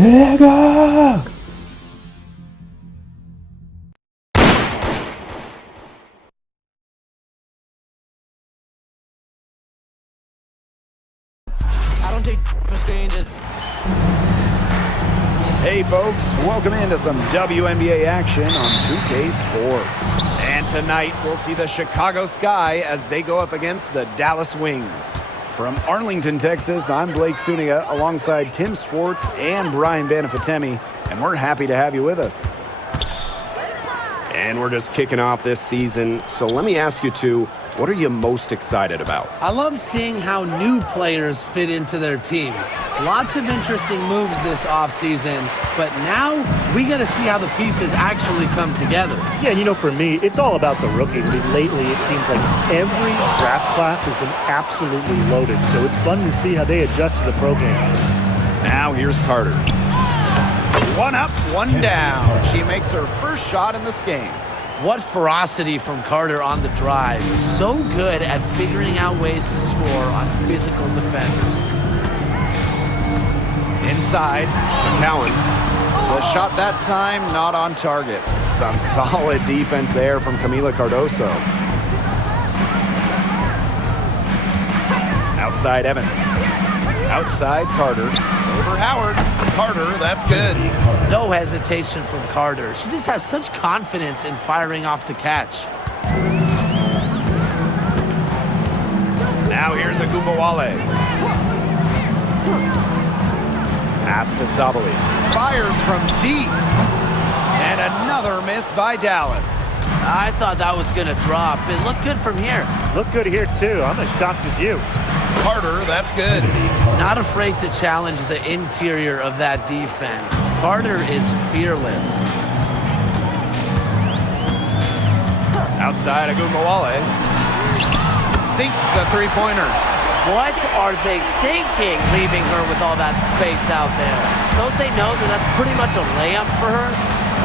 Nigga! I don't take for strangers. Hey folks, welcome into some WNBA action on 2K Sports. And tonight we'll see the Chicago Sky as they go up against the Dallas Wings. From Arlington, Texas, I'm Blake Suniga alongside Tim Swartz and Brian Banafitemi, and we're happy to have you with us. And we're just kicking off this season, so let me ask you two, what are you most excited about? I love seeing how new players fit into their teams. Lots of interesting moves this offseason, but now we got to see how the pieces actually come together. Yeah, and for me, it's all about the rookies. Lately, it seems like every draft class has been absolutely loaded, so it's fun to see how they adjust to the program. Now here's Carter. One up, one down. She makes her first shot in this game. What ferocity from Carter on the drive. So good at figuring out ways to score on physical defenders. Inside, McCowan. The shot that time, not on target. Some solid defense there from Camila Cardoso. Outside Evans. Outside Carter. Over Howard. Carter, that's good. No hesitation from Carter. She just has such confidence in firing off the catch. Now here's Agumbawale. Pass to Sabali. Fires from deep. And another miss by Dallas. I thought that was going to drop. It looked good from here. Look good here, too. I'm as shocked as you. Carter, that's good. Not afraid to challenge the interior of that defense. Carter is fearless. Outside Agumbawale. Sinks the three-pointer. What are they thinking, leaving her with all that space out there? Don't they know that that's pretty much a layup for her?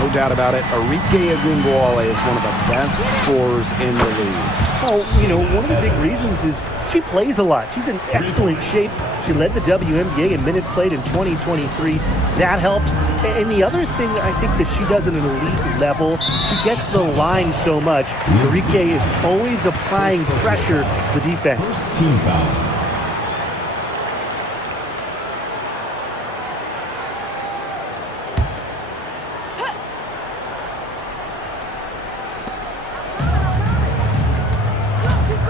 No doubt about it, Arike Agumbawale is one of the best scorers in the league. Oh, one of the big reasons is she plays a lot. She's in excellent shape. She led the WNBA in minutes played in 2023. That helps. And the other thing I think that she does at an elite level, she gets the line so much. Arike is always applying pressure to the defense. Team foul.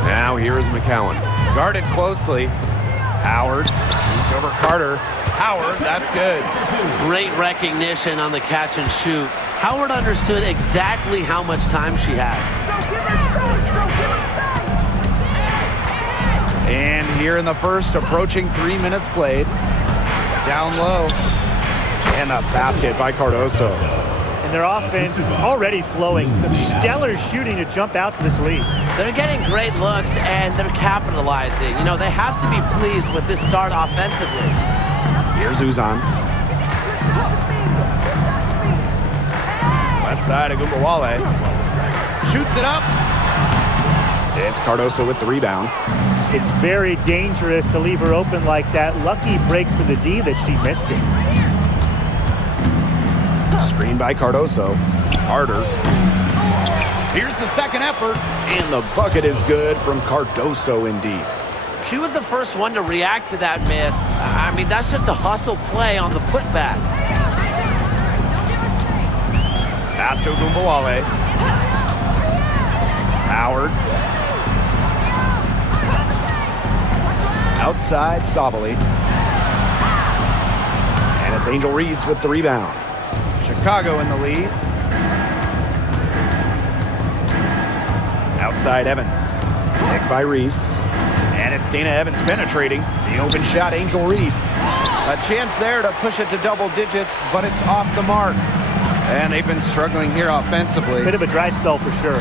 Now here's McCowan. Guarded closely. Howard shoots over Carter. Howard, that's good. Great recognition on the catch and shoot. Howard understood exactly how much time she had. And here in the first, approaching 3 minutes played. Down low. And a basket by Cardoso. And their offense already flowing. Some stellar shooting to jump out to this lead. They're getting great looks, and they're capitalizing. They have to be pleased with this start offensively. Here's Uzan. Left side, Agumbawale. Shoots it up. It's Cardoso with the rebound. It's very dangerous to leave her open like that. Lucky break for the D that she missed it. Screen by Cardoso. Carter. Here's the second effort. And the bucket is good from Cardoso indeed. She was the first one to react to that miss. I mean, that's just a hustle play on the putback. Pass to Agumbawale. Howard. Outside Sabali. And it's Angel Reese with the rebound. Chicago in the lead. Outside Evans. Picked by Reese. And it's Dana Evans penetrating. The open shot, Angel Reese. A chance there to push it to double digits, but it's off the mark. And they've been struggling here offensively. Bit of a dry spell for sure.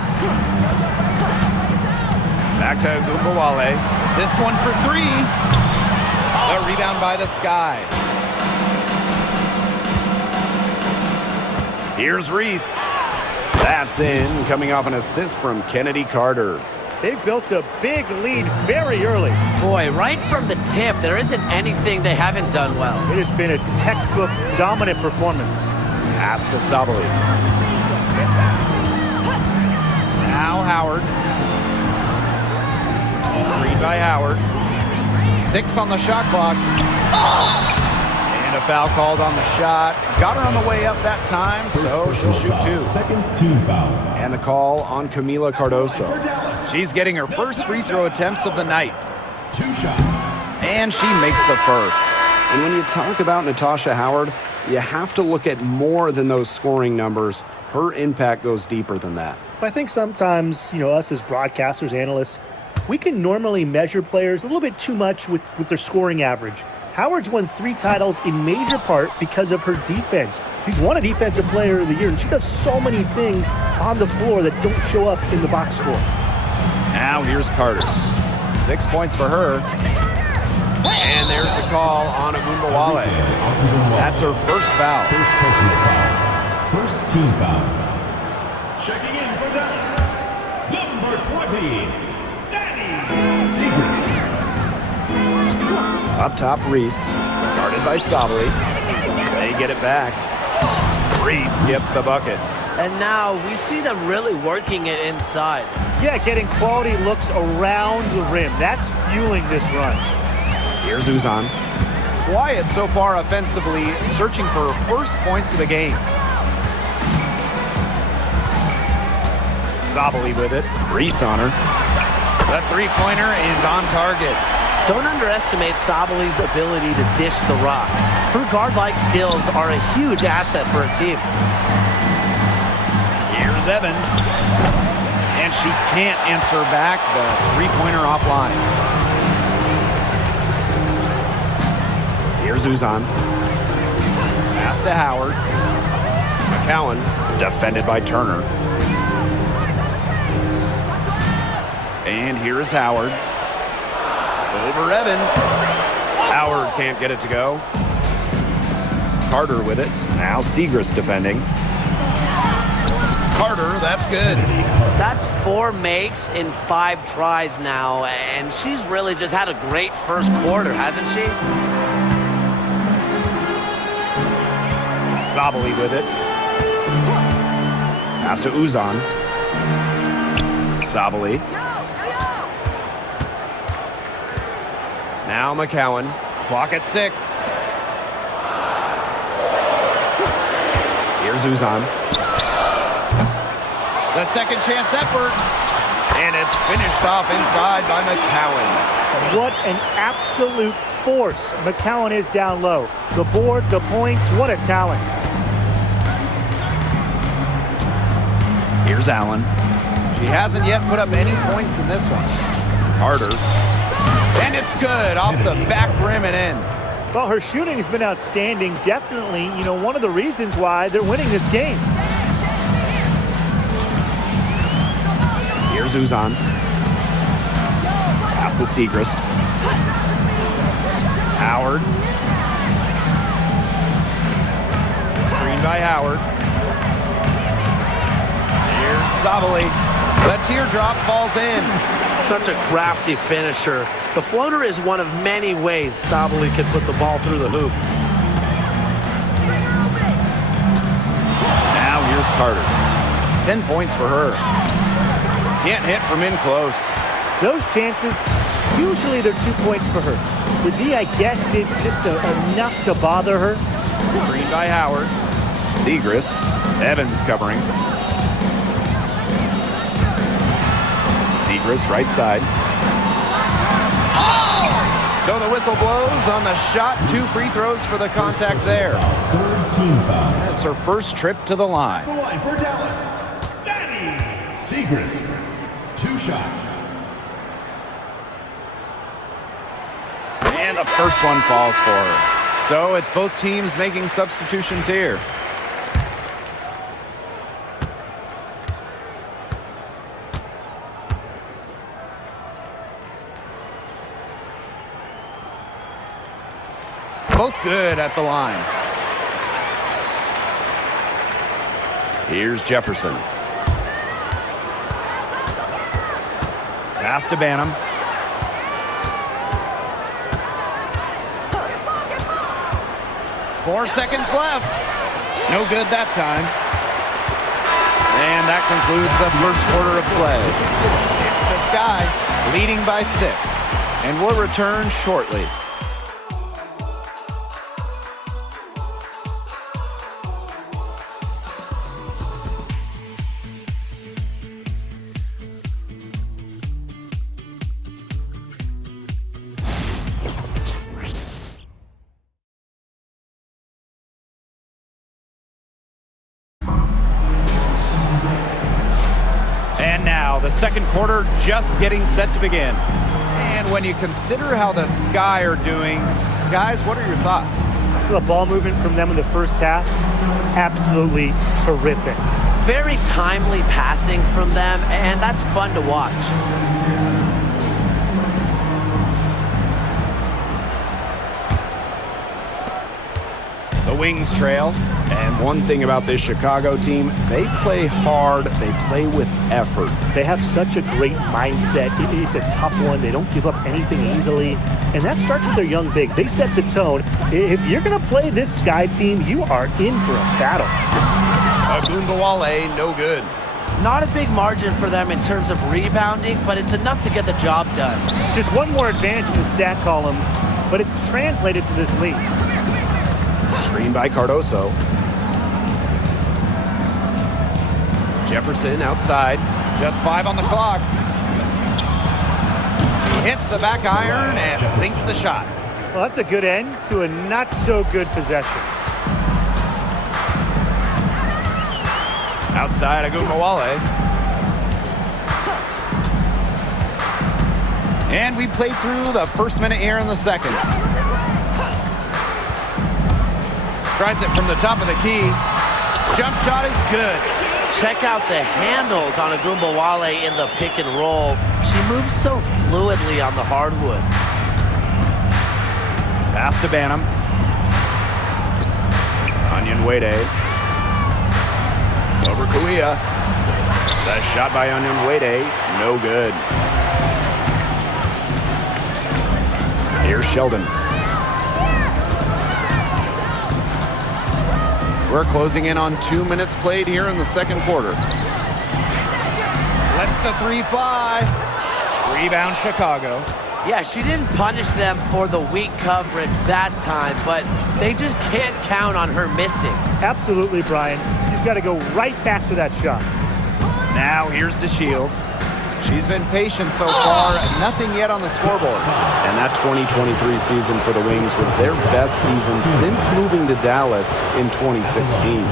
Back to Agumbawale. This one for three. The rebound by the Sky. Here's Reese. That's in, coming off an assist from Kennedy Carter. They've built a big lead very early. Boy, right from the tip, there isn't anything they haven't done well. It has been a textbook dominant performance. Pass to Sabali. Now Howard. Three by Howard. 6 on the shot clock. And a foul called on the shot. Got her on the way up that time, so she'll shoot 2. Second team foul. And the call on Camila Cardoso. She's getting her first free throw attempts of the night. 2 shots. And she makes the first. And when you talk about Natasha Howard, you have to look at more than those scoring numbers. Her impact goes deeper than that. I think sometimes, us as broadcasters, analysts, we can normally measure players a little bit too much with their scoring average. Howard's won 3 titles in major part because of her defense. She's won a Defensive Player of the Year, and she does so many things on the floor that don't show up in the box score. Now here's Carter. 6 points for her. And there's the call on Agumbawale. That's her first foul. First personal foul. First team foul. Checking in for Dallas, number 20, Danny Seagrist. Up top, Reese. Guarded by Sabali. They get it back. Reese gets the bucket. And now we see them really working it inside. Yeah, getting quality looks around the rim. That's fueling this run. Here's Uzan. Quiet so far offensively, searching for her first points of the game. Sabali with it. Reese on her. The three-pointer is on target. Don't underestimate Sabali's ability to dish the rock. Her guard-like skills are a huge asset for a team. Here's Evans. And she can't answer back the three-pointer offline. Here's Uzan. Pass to Howard. McCowan, defended by Turner. And here's Howard. Over Evans. Howard can't get it to go. Carter with it. Now Seagrist defending. Carter, that's good. That's 4 makes in 5 tries now, and she's really just had a great first quarter, hasn't she? Sabali with it. Pass to Uzan. Sabali. Now McCowan. Clock at 6. Here's Uzan. The second chance effort. And it's finished off inside by McCowan. What an absolute force McCowan is down low. The board, the points, what a talent. Here's Allen. She hasn't yet put up any points in this one. Carter. And it's good off the back rim and in. Well, her shooting has been outstanding. Definitely, one of the reasons why they're winning this game. Here's Uzan. Pass to Seagrist. Howard. Screen by Howard. Here's Sabali. The teardrop falls in. Such a crafty finisher. The floater is one of many ways Sabali can put the ball through the hoop. Now here's Carter. 10 points for her. Can't hit from in close. Those chances, usually they're 2 points for her. The D, I guess, did just enough to bother her. Screen by Howard. Seagrist. Evans covering. Seagrist right side. So the whistle blows on the shot. 2 free throws for the contact there. Third team foul. That's her first trip to the line. The line for Dallas, Danny Seagrist. 2 shots. And the first one falls for her. So it's both teams making substitutions here. Both good at the line. Here's Jefferson. Pass to Banham. Four seconds left. No good that time. And that concludes the first quarter of play. It's the Sky leading by 6. And we'll return shortly. And now the second quarter just getting set to begin. And when you consider how the Sky are doing, guys, what are your thoughts? The ball movement from them in the first half, absolutely terrific. Very timely passing from them, and that's fun to watch. The Wings trail. And one thing about this Chicago team, they play hard, they play with effort. They have such a great mindset. It's a tough one. They don't give up anything easily. And that starts with their young bigs. They set the tone. If you're going to play this Sky team, you are in for a battle. MyWNBA, no good. Not a big margin for them in terms of rebounding, but it's enough to get the job done. Just one more advantage in the stat column, but it's translated to this lead. Screen by Cardoso. Jefferson outside. Just 5 on the clock. Hits the back iron and sinks the shot. Well, that's a good end to a not-so-good possession. Outside MyWNBA. And we played through the first minute here in the second. Tries it from the top of the key. Jump shot is good. Check out the handles on MyWNBA in the pick and roll. She moves so fluidly on the hardwood. Pass to Banham. MyWNBA. Over Kuia. The shot by MyWNBA. No good. Here's Sheldon. We're closing in on 2 minutes played here in the second quarter. Lets the 3 fly. Rebound Chicago. Yeah, she didn't punish them for the weak coverage that time, but they just can't count on her missing. Absolutely, Brian. She's got to go right back to that shot. Now here's DeShields. She's been patient so far, nothing yet on the scoreboard. And that 2023 season for the Wings was their best season since moving to Dallas in 2016.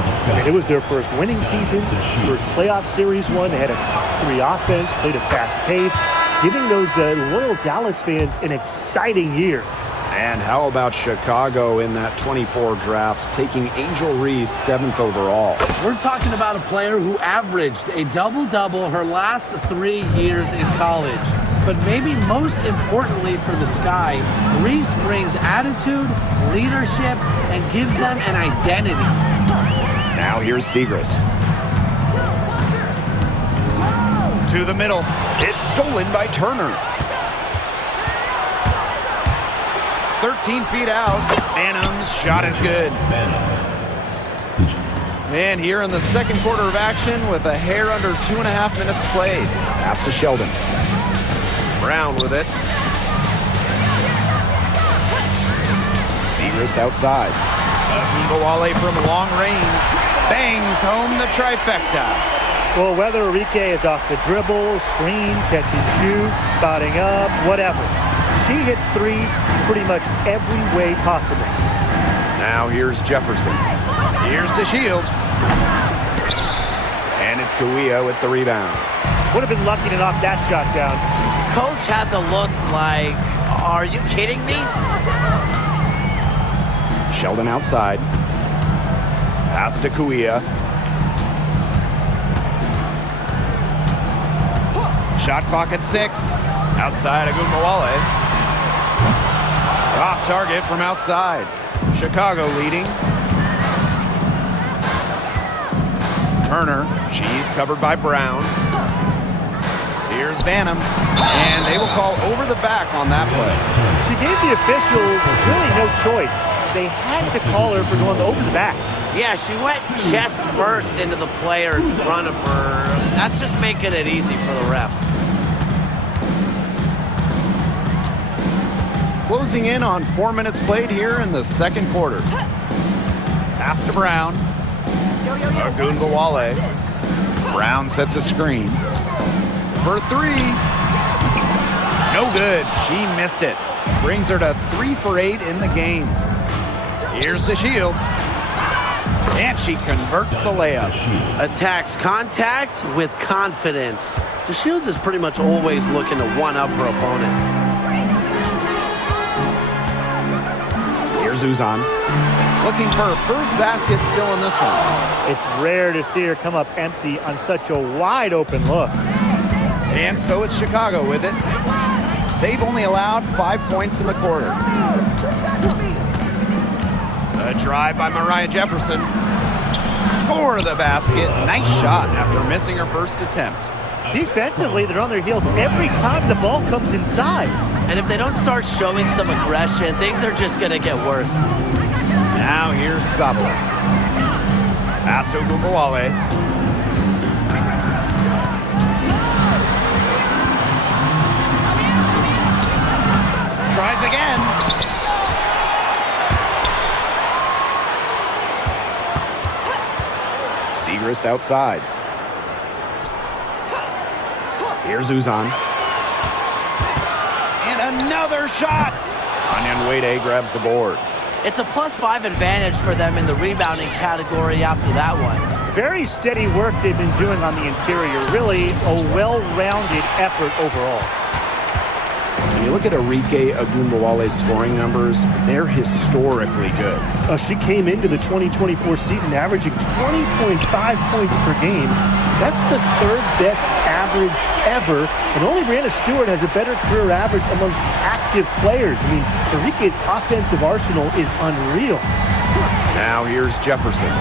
It was their first winning season, first playoff series one. They had a top 3 offense, played a fast pace, giving those loyal Dallas fans an exciting year. And how about Chicago in that 24 draft, taking Angel Reese 7th overall? We're talking about a player who averaged a double-double her last 3 years in college. But maybe most importantly for the Sky, Reese brings attitude, leadership, and gives them an identity. Now here's Segrist. To the middle. It's stolen by Turner. 13 feet out. Banham's shot is good. And here in the second quarter of action with a hair under 2.5 minutes played. Pass to Sheldon. Brown with it. Segrist outside. MyWNBA from long range. Bangs home the trifecta. Well, whether Enrique is off the dribble, screen, catch and shoot, spotting up, whatever. She hits threes pretty much every way possible. Now here's Jefferson. Here's DeShields. And it's Kuia with the rebound. Would have been lucky to knock that shot down. Coach has a look like, are you kidding me? Sheldon outside. Pass to Kuia. Shot clock at 6. Outside MyWNBA. Off target from outside. Chicago leading. Turner. She's covered by Brown. Here's Banham, and they will call over the back on that play. She gave the officials really no choice. They had to call her for going over the back. Yeah, she went chest first into the player in front of her. That's just making it easy for the refs. Closing in on 4 minutes played here in the second quarter. Pass to Brown. Ogunbowale. Brown sets a screen. For three. No good. She missed it. Brings her to 3 for 8 in the game. Here's DeShields. And she converts the layup. Attacks contact with confidence. DeShields is pretty much always looking to one-up her opponent. Here's Uzan. Looking for her first basket still in this one. It's rare to see her come up empty on such a wide open look. And so it's Chicago with it. They've only allowed 5 points in the quarter. A drive by Mariah Jefferson. Score the basket. Nice shot after missing her first attempt. Defensively, they're on their heels every time the ball comes inside. And if they don't start showing some aggression, things are just going to get worse. Now here's Sabla. Pass to Ogunbowale. Tries again. Segrist outside. Here's Uzan. And another shot. MyWNBA grabs the board. It's a +5 advantage for them in the rebounding category after that one. Very steady work they've been doing on the interior. Really a well-rounded effort overall. When you look at Arike Ogunbowale's scoring numbers, they're historically good. She came into the 2024 season averaging 20.5 points per game. That's the third best average ever, and only Brianna Stewart has a better career average amongst active players. I mean, Arike's offensive arsenal is unreal. Now here's Jefferson.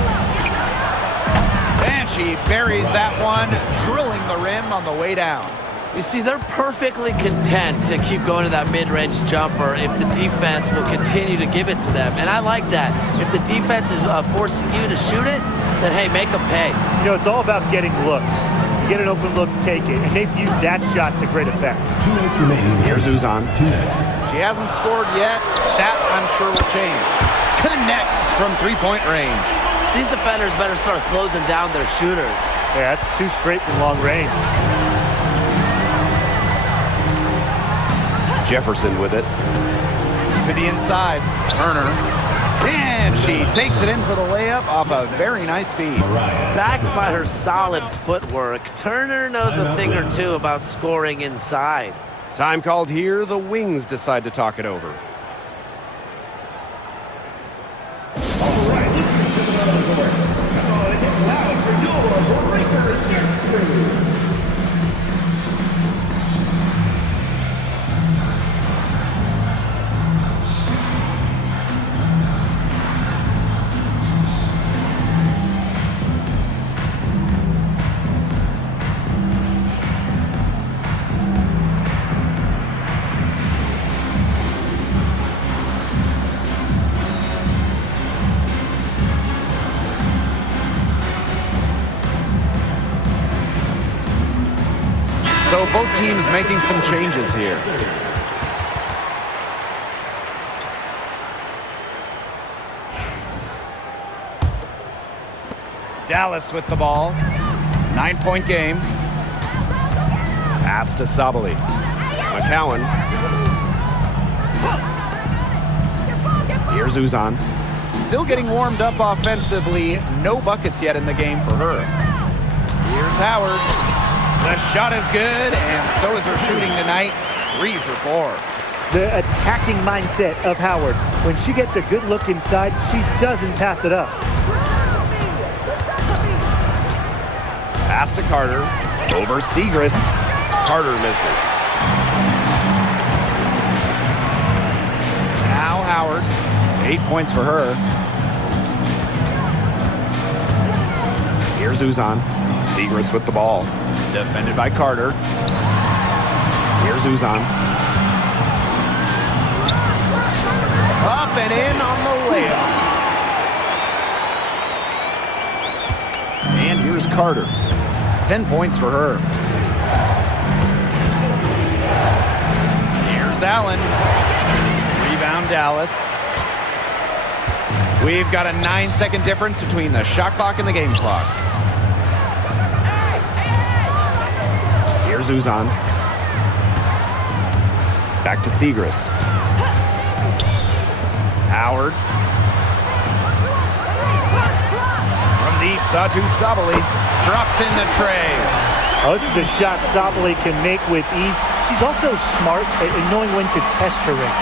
And she buries that one, drilling the rim on the way down. You see, they're perfectly content to keep going to that mid-range jumper if the defense will continue to give it to them. And I like that. If the defense is forcing you to shoot it, then, hey, make them pay. You know, it's all about getting looks. You get an open look, take it. And they've used that shot to great effect. 2 minutes remaining. Here's Uzan. 2 minutes. She hasn't scored yet. That, I'm sure, will change. Connects from three-point range. These defenders better start closing down their shooters. Yeah, that's 2 straight from long range. Jefferson with it. To the inside. Turner. And she takes it in for the layup off a very nice feed. Backed by her solid footwork, Turner knows a thing or two about scoring inside. Time called here. The Wings decide to talk it over. All right, let's get to the court. Come on, get loud for your Breaker Dance Crew. So both teams making some changes here. Dallas with the ball. 9-point game. Pass to Sabali. McCowan. Here's Uzan. Still getting warmed up offensively. No buckets yet in the game for her. Here's Howard. The shot is good, and so is her shooting tonight. 3 for 4. The attacking mindset of Howard. When she gets a good look inside, she doesn't pass it up. Pass to Carter. Over Segrist. Carter misses. Now Howard. 8 points for her. Here's Uzan. Segrist with the ball. Defended by Carter. Here's Uzan. Up and in on the layup. And here's Carter. 10 points for her. Here's Allen. Rebound Dallas. We've got a 9-second difference between the shot clock and the game clock. Here's Uzan. Back to Segrist. Howard. From deep, Satu Sabali drops in the tray. Oh, this is a shot Sabali can make with ease. She's also smart at knowing when to test her ring.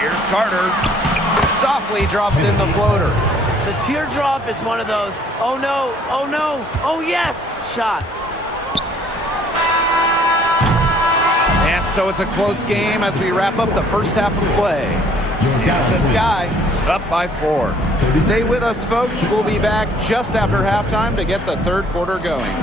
Here's Carter. Softly drops in the floater. The teardrop is one of those, oh no, oh yes, shots. And so it's a close game as we wrap up the first half of play. It's the Sky up by 4. Stay with us, folks. We'll be back just after halftime to get the third quarter going.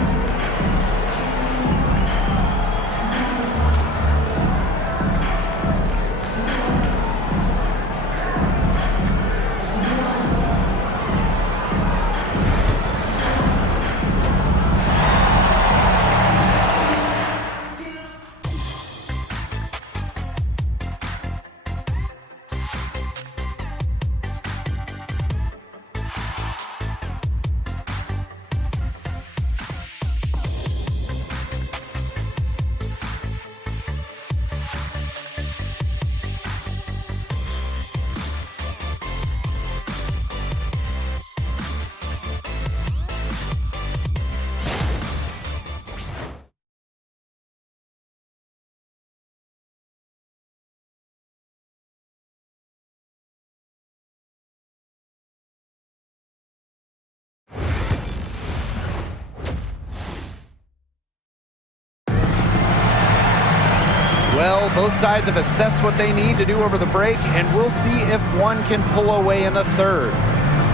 Well, both sides have assessed what they need to do over the break, and we'll see if one can pull away in the third.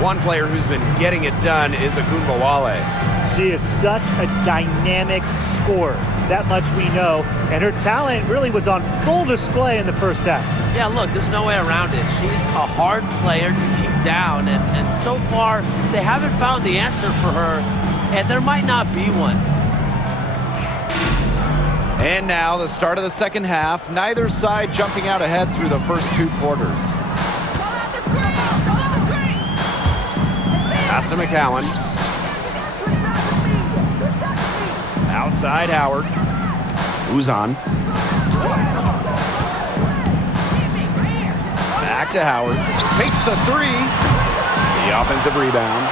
One player who's been getting it done is Agunbowale. She is such a dynamic scorer. That much we know. And her talent really was on full display in the first half. Yeah, look, there's no way around it. She's a hard player to keep down, and so far, they haven't found the answer for her, and there might not be one. And now the start of the second half. Neither side jumping out ahead through the first 2 quarters. Pass to McCowan. Outside Howard. Uzan. Back to Howard. Takes the 3. The offensive rebound.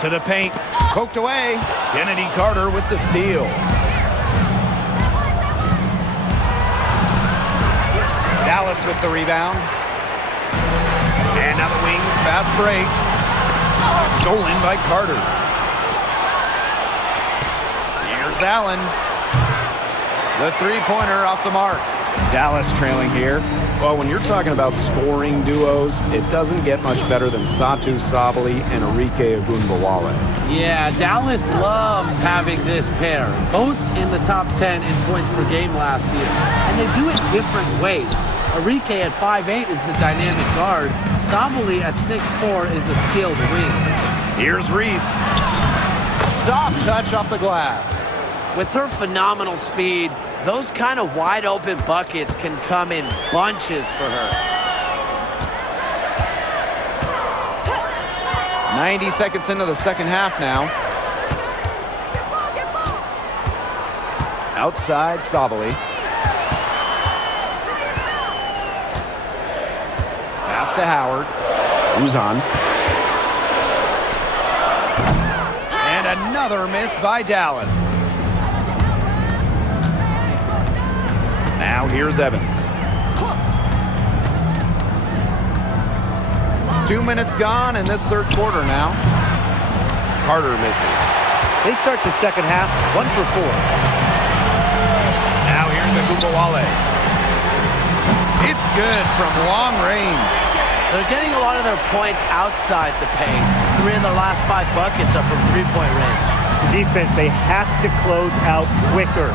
To the paint. Poked away. Kennedy Carter with the steal. Dallas with the rebound. And now the Wings fast break. Stolen by Carter. Here's Allen. The three-pointer off the mark. Dallas trailing here. Well, when you're talking about scoring duos, it doesn't get much better than Satu Sabali and Arike Agunbowale. Yeah, Dallas loves having this pair, both in the top 10 in points per game last year. And they do it different ways. Arike at 5'8" is the dynamic guard. Sabali at 6'4" is a skilled wing. Here's Reese. Soft touch off the glass. With her phenomenal speed, those kind of wide open buckets can come in bunches for her. 90 seconds into the second half now. Outside Sabali. Pass to Howard. Uzan. And another miss by Dallas. Now here's Evans. 2 minutes gone in this third quarter now. Carter misses. They start the second half 1 for 4. Now here's Agunbowale. It's good from long range. They're getting a lot of their points outside the paint. 3 of their last 5 buckets are from three-point range. The defense, they have to close out quicker.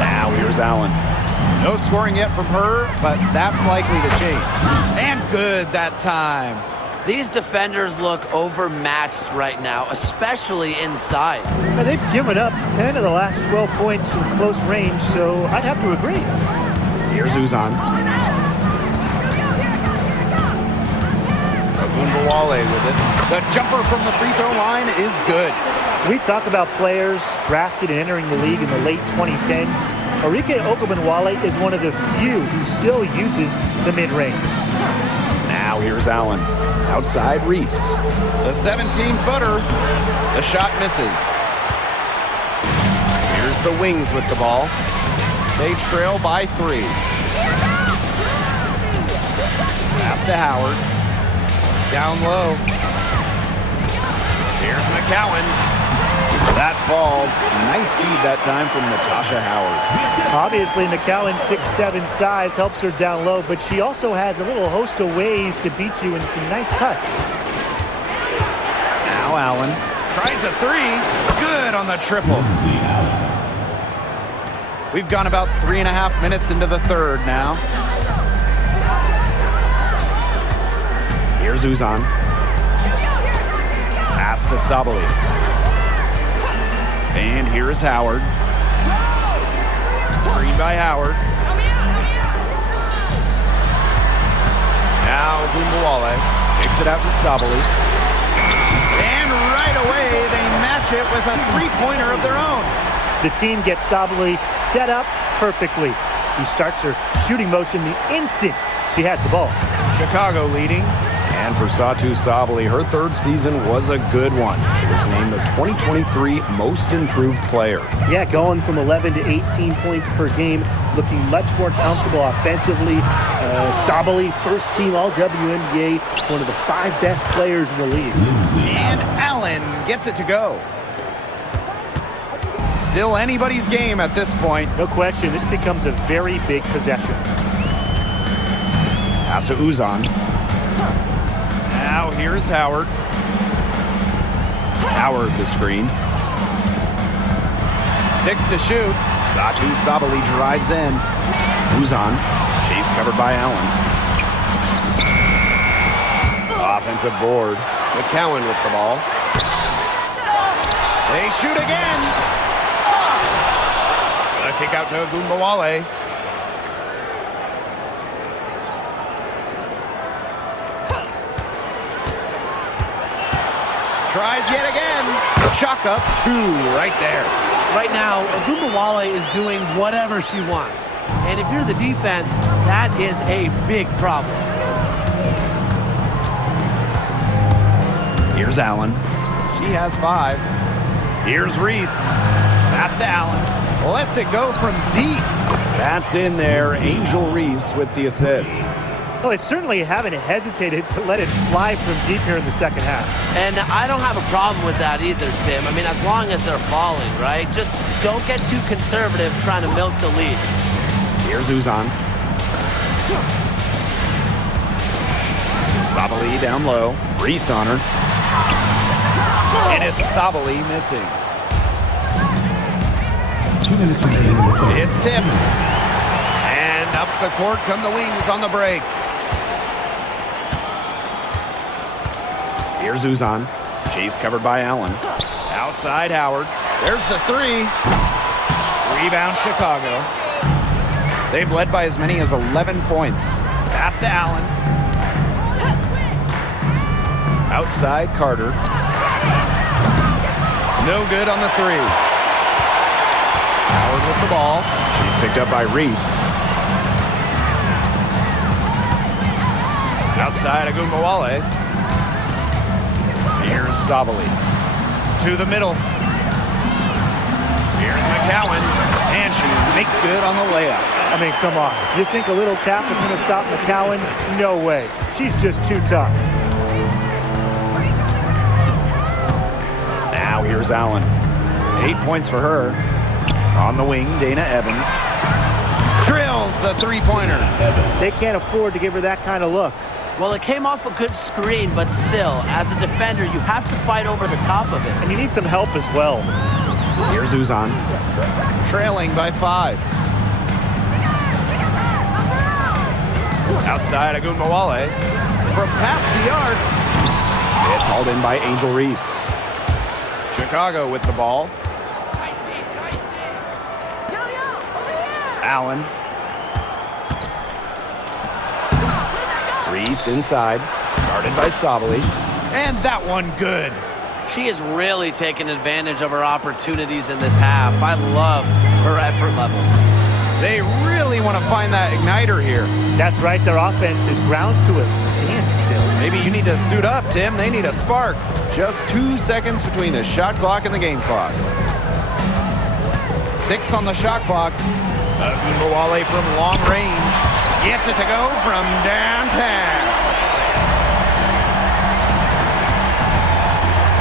Now here's Allen. No scoring yet from her, but that's likely to change. And good that time. These defenders look overmatched right now, especially inside. Now, they've given up 10 of the last 12 points from close range, so I'd have to agree. Here's Uzan. MyWNBA with it. The jumper from the free throw line is good. We talk about players drafted and entering the league in the late 2010s. Arike Ogunbowale is one of the few who still uses the mid-range. Now here's Allen. Outside Reese. The 17-footer. The shot misses. Here's the Wings with the ball. They trail by 3. Pass to Howard. Down low. Here's McCowan. That falls. Nice feed that time from Natasha Howard. Obviously, McCowan's 6'7" size helps her down low, but she also has a little host of ways to beat you in some nice touch. Now Allen tries a 3. Good on the triple. We've gone about 3.5 minutes into the third now. Here's Uzan. Pass to Sabali. And here is Howard. Screen by Howard. Now MyWNBA kicks it out to Sabali. And right away, they match it with a three-pointer of their own. The team gets Sabali set up perfectly. She starts her shooting motion the instant she has the ball. Chicago leading. And for Satou Sabali, her third season was a good one. She was named the 2023 Most Improved Player. Yeah, going from 11 to 18 points per game, looking much more comfortable offensively. Sabali, first team All-WNBA, one of the 5 best players in the league. And Allen gets it to go. Still anybody's game at this point. No question, this becomes a very big possession. Pass to Uzan. Now here's Howard. Howard the screen. 6 to shoot. Satou Sabali drives in. Uzan. She's covered by Allen. Offensive board. McCowan with the ball. They shoot again. A kick out to MyWNBA. Tries yet again. Chalk up 2 right there. Right now, MyWNBA is doing whatever she wants. And if you're the defense, that is a big problem. Here's Allen. She has 5. Here's Reese. Pass to Allen. Lets it go from deep. That's in there. Angel Reese with the assist. Well, they certainly haven't hesitated to let it fly from deep here in the second half. And I don't have a problem with that either, Tim. I mean, as long as they're falling, right? Just don't get too conservative trying to milk the lead. Here's Uzan. Sabali down low. Reese on her. And it's Sabali missing. 2 minutes remaining in the quarter. It's tipped. And up the court come the Wings on the break. Here's Uzan. She's covered by Allen. Outside Howard. There's the 3. Rebound Chicago. They've led by as many as 11 points. Pass to Allen. Outside Carter. No good on the 3. Howard with the ball. She's picked up by Reese. Outside MyWNBA. Here's Sabali. To the middle. Here's McCowan. And she makes good on the layup. I mean, come on. You think a little tap is going to stop McCowan? No way. She's just too tough. Now here's Allen. 8 points for her. On the wing, Dana Evans. Drills the three-pointer. They can't afford to give her that kind of look. Well, it came off a good screen, but still, as a defender, you have to fight over the top of it. And you need some help as well. Here's Uzan. Trailing by 5. Outside, Agunmawale. From past the arc. It's hauled in by Angel Reese. Chicago with the ball. Allen. Reese inside. Guarded by Sabali. And that one good. She is really taking advantage of her opportunities in this half. I love her effort level. They really want to find that igniter here. That's right, their offense is ground to a standstill. Maybe you need to suit up, Tim. They need a spark. Just 2 seconds between the shot clock and the game clock. 6 on the shot clock. Agunmawale from long range. Gets it to go from downtown.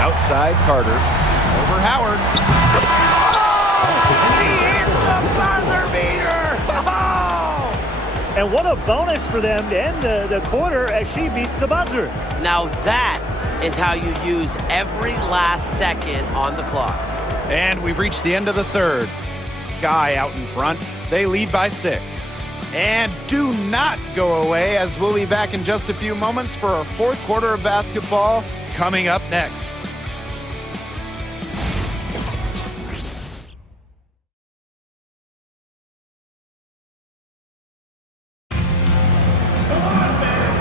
Outside Carter. Over Howard. And what a bonus for them to end the quarter as she beats the buzzer. Now that is how you use every last second on the clock. And we've reached the end of the third. Sky out in front. They lead by 6. And do not go away, as we'll be back in just a few moments for our fourth quarter of basketball coming up next.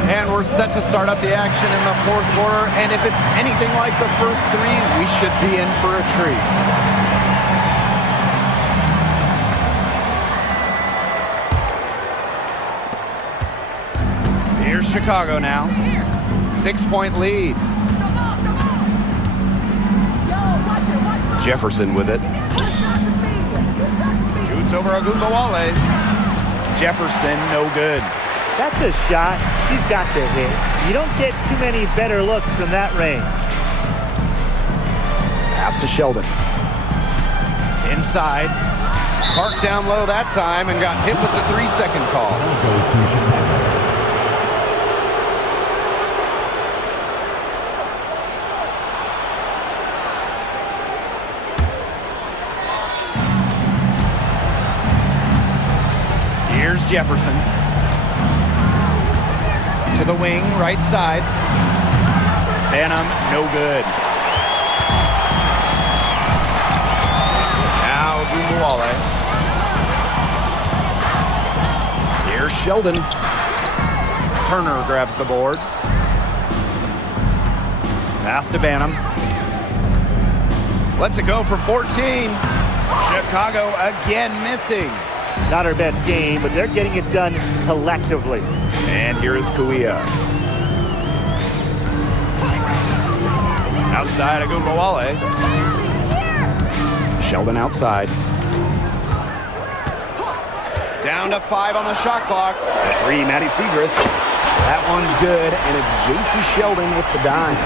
And we're set to start up the action in the fourth quarter. And if it's anything like the first 3, we should be in for a treat. Here's Chicago now. 6-point lead. Jefferson with it. Shoots over Agunmawale. Jefferson, no good. That's a shot she's got to hit. You don't get too many better looks from that range. Pass to Sheldon. Inside. Parked down low that time and got hit with the 3-second call. Goes to Chicago. Here's Jefferson. To the wing, right side. Banham, no good. Now Agunmawale. Here's Sheldon. Turner grabs the board. Pass to Banham. Lets it go from 14. Chicago again missing. Not her best game, but they're getting it done collectively. And here is Kuia. Outside Agunmawale. Sheldon outside. Down to 5 on the shot clock. The 3, Maddie Segrist. That one's good, and it's JC Sheldon with the dime.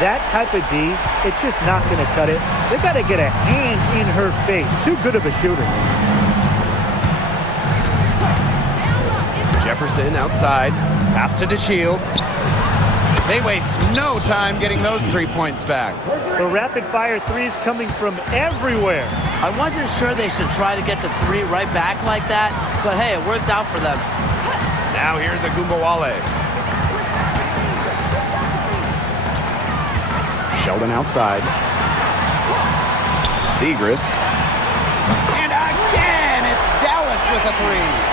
That type of D, it's just not going to cut it. They've got to get a hand in her face. Too good of a shooter. Jefferson outside. Pass to DeShields. They waste no time getting those 3 points back. The rapid-fire threes coming from everywhere. I wasn't sure they should try to get the 3 right back like that, but hey, it worked out for them. Now here's Agunmawale. Sheldon outside. Segrist. And again, it's Dallas with a 3.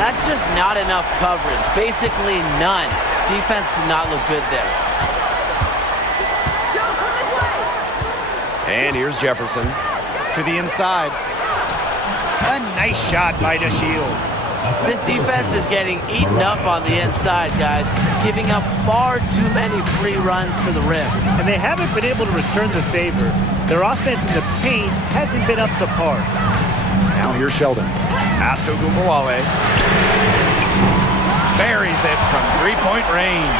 That's just not enough coverage. Basically none. Defense did not look good there. And here's Jefferson to the inside. A nice shot by DeShields. This defense is getting eaten up on the inside, guys, giving up far too many free runs to the rim. And they haven't been able to return the favor. Their offense in the paint hasn't been up to par. Now here's Sheldon. Pass to Agunmawale. Buries it from 3-point range.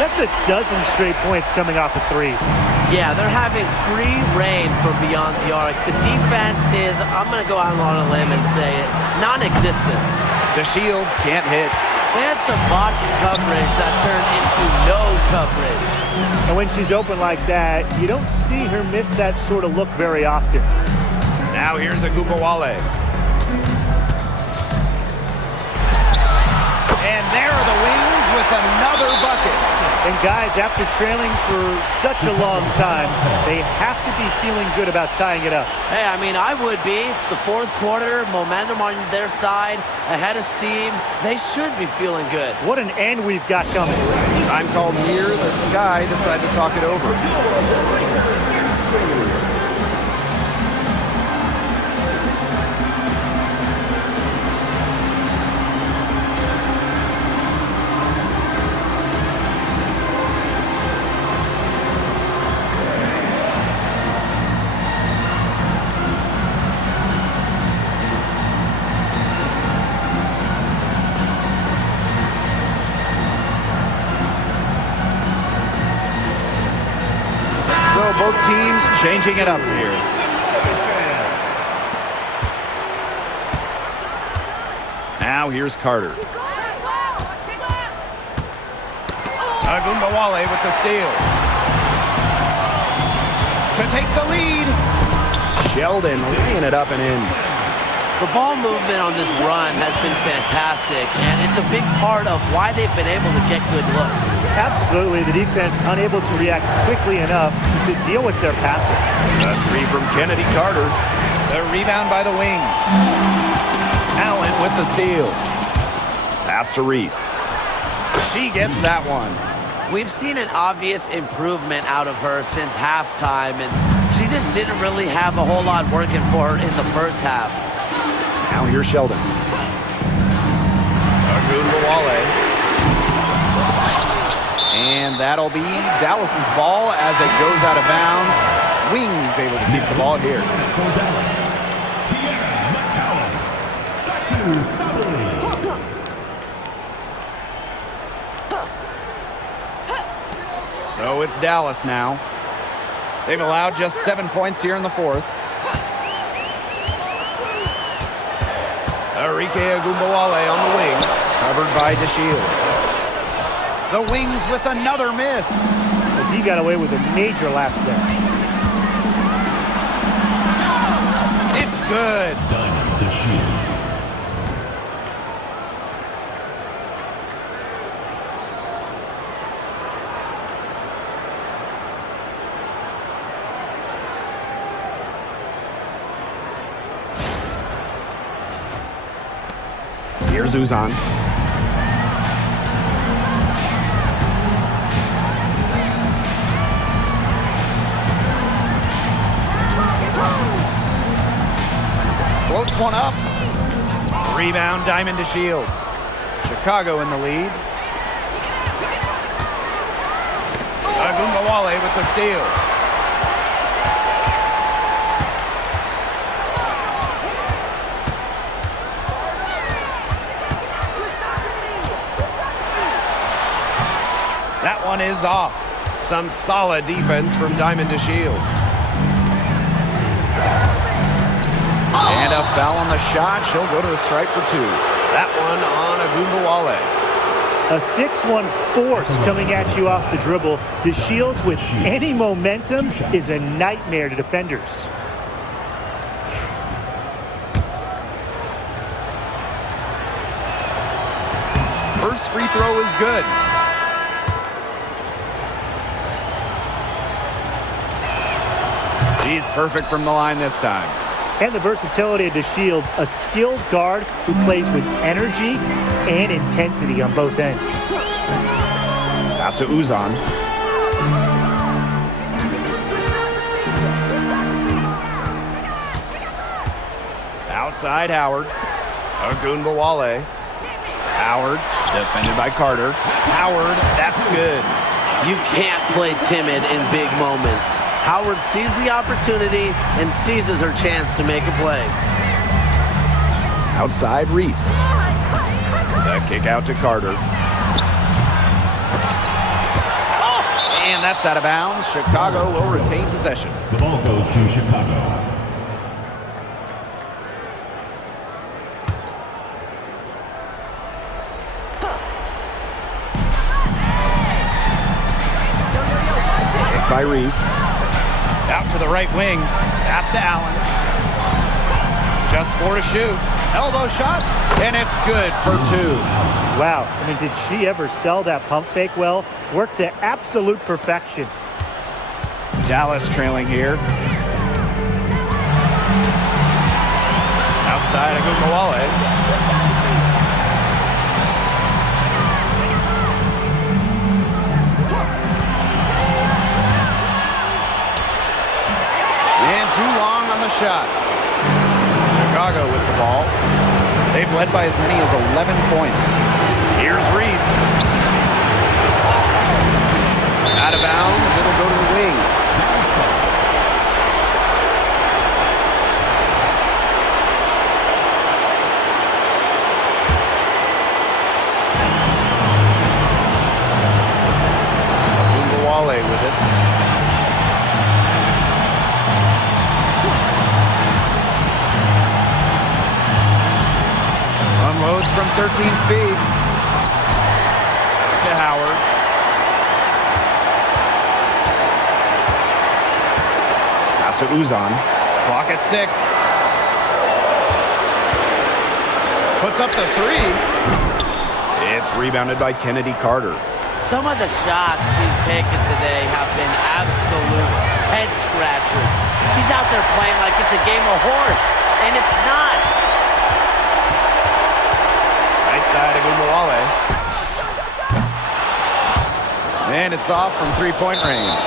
That's a dozen straight points coming off of threes. Yeah, they're having free reign from beyond the arc. The defense is, I'm going to go out on a limb and say it, non-existent. DeShields can't hit. They had some botched coverage that turned into no coverage. And when she's open like that, you don't see her miss that sort of look very often. Now here's Agumbawale. And there are the Wings with another bucket. And guys, after trailing for such a long time, they have to be feeling good about tying it up. Hey, I mean, I would be. It's the fourth quarter, momentum on their side, ahead of steam. They should be feeling good. What an end we've got coming. Time called here. The Sky decide to talk it over. Both teams changing it up here. Now here's Carter. Agumbawale with the steal. To take the lead. Sheldon laying it up and in. The ball movement on this run has been fantastic, and it's a big part of why they've been able to get good looks. Absolutely, the defense unable to react quickly enough to deal with their passing. A three from Kennedy Carter. The rebound by the Wings. Allen with the steal. Pass to Reese. She gets that one. We've seen an obvious improvement out of her since halftime, and she just didn't really have a whole lot working for her in the first half. Now here's Sheldon. Agumbawale. And that'll be Dallas's ball as it goes out of bounds. Wings able to keep the ball here. For Dallas, Tiara McCallum. Satu Sabali. So it's Dallas now. They've allowed just 7 points here in the fourth. Enrique Agumbawale on the wing, covered by DeShields. The Wings with another miss. He got away with a major lapse there. It's good. Diamond DeShields. Here's Uzan. Floats one up. Rebound, Diamond DeShields. Chicago in the lead. Agumbawale with the steal. That one is off. Some solid defense from Diamond DeShields. And a foul on the shot. She'll go to the stripe for two. That one on Agumbawale. A 6-1 force coming at you off the dribble. DeShields with any momentum is a nightmare to defenders. First free throw is good. She's perfect from the line this time. And the versatility of DeShields, a skilled guard who plays with energy and intensity on both ends. Pass to Uzan. Outside Howard. Agumbawale. Howard, defended by Carter. Howard, that's good. You can't play timid in big moments. Howard sees the opportunity and seizes her chance to make a play. Outside Reese. The kick out to Carter. And that's out of bounds. Chicago will retain possession. The ball goes to Chicago. Tyrese. Out to the right wing. Pass to Allen. Just 4 to shoot. Elbow shot, and it's good for 2. Wow, I mean, did she ever sell that pump fake well? Worked to absolute perfection. Dallas trailing here. Outside Agumbawale. And too long on the shot. Chicago with the ball. They've led by as many as 11 points. Here's Reese. Out of bounds, it'll go to the wings. Agumbawale with it. Unloads from 13 feet to Howard. Pass to Uzan. Clock at 6. Puts up the 3. It's rebounded by Kennedy Carter. Some of the shots she's taken today have been absolute head scratchers. She's out there playing like it's a game of horse, and it's not. Right side of Agumbawale. And it's off from three-point range.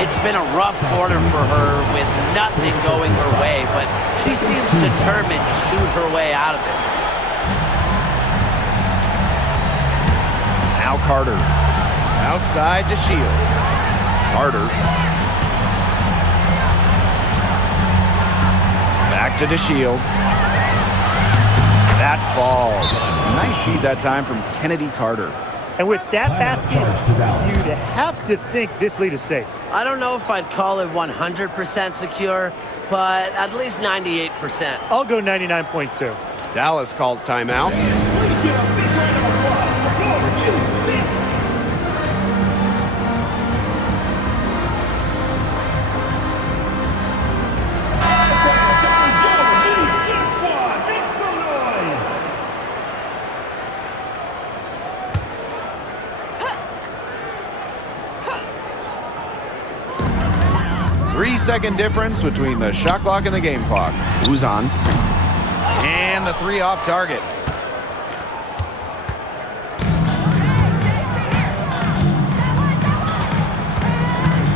It's been a rough quarter for her with nothing going her way, but she seems determined to shoot her way out of it. Now Carter. Outside to Shields. Carter. Back to DeShields. That falls. Nice feed that time from Kennedy Carter. And with that basket, charge to Dallas. you'd have to think this lead is safe. I don't know if I'd call it 100% secure, but at least 98%. I'll go 99.2. Dallas calls timeout. Please give a big round of applause for you. This squad, make some noise. 3-second difference between the shot clock and the game clock. Uzan. And the 3 off target.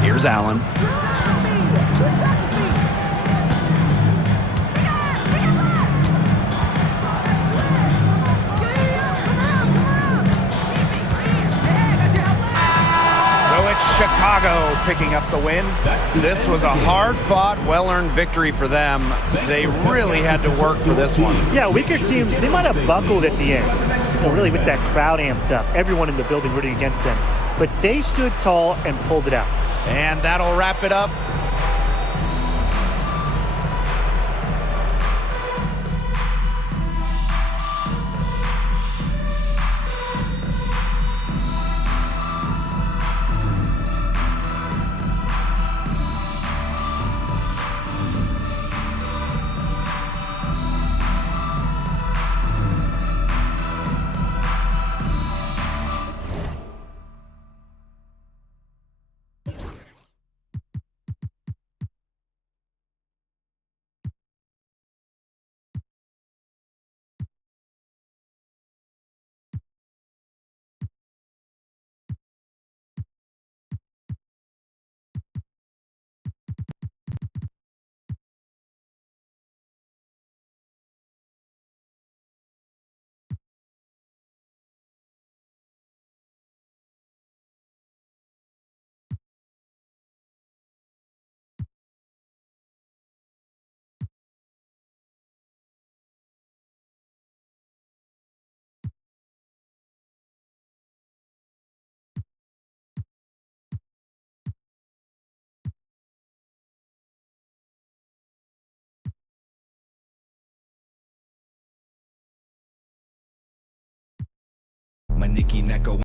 Here's Allen. So it's Chicago picking up the win. This was a hard-fought, well-earned victory for them. They really had to work for this one. Yeah, weaker teams, they might have buckled at the end. Well, really with that crowd amped up, everyone in the building rooting against them. But they stood tall and pulled it out. And that'll wrap it up. My Nicky Necko